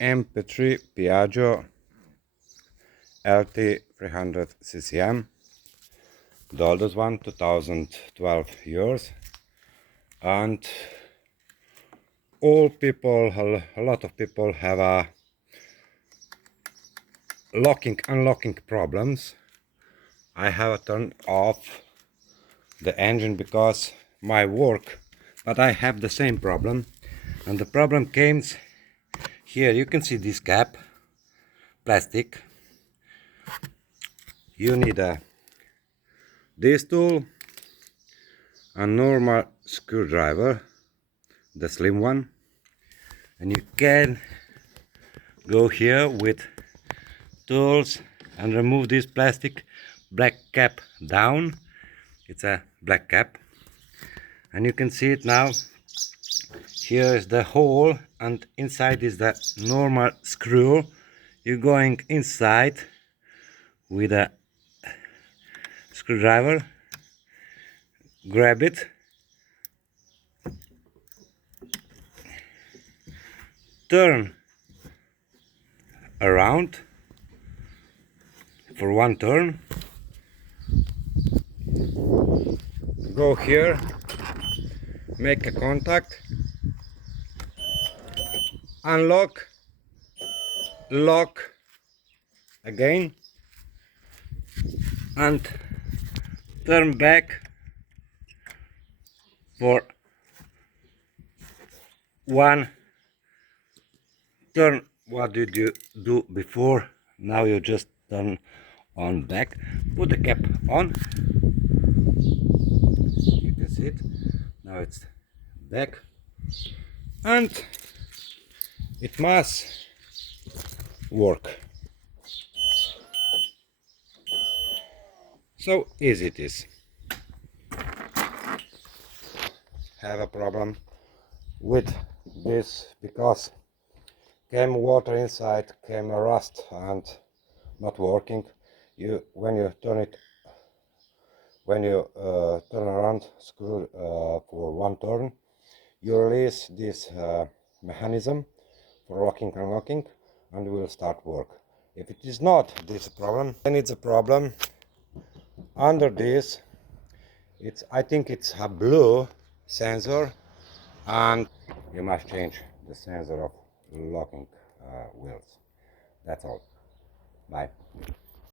MP3 Piaggio LT 300 CCM, the oldest one, 2012 years, and all people, a lot of people have locking unlocking problems. I have turned off the engine because my work, but I have the same problem, and the problem came here. You can see this cap, plastic. You need this tool, a normal screwdriver, the slim one, and you can go here with tools and remove this plastic black cap down. It's a black cap, and you can see it now. Here is the hole, and inside is the normal screw. You're going inside with a screwdriver, grab it, turn around for one turn, go here, make a contact, unlock, lock again, and turn back for one turn. What did you do before? Now you just turn on back, put the cap on, you can see it, now it's back, and it must work. So easy it is. Have a problem with this because came water inside, came a rust and not working. When you turn around screw for one turn, you release this mechanism for locking and unlocking, and will start work. If it is not this problem, then it's a problem under this. I think it's a blue sensor, and you must change the sensor of locking wheels. That's all. Bye.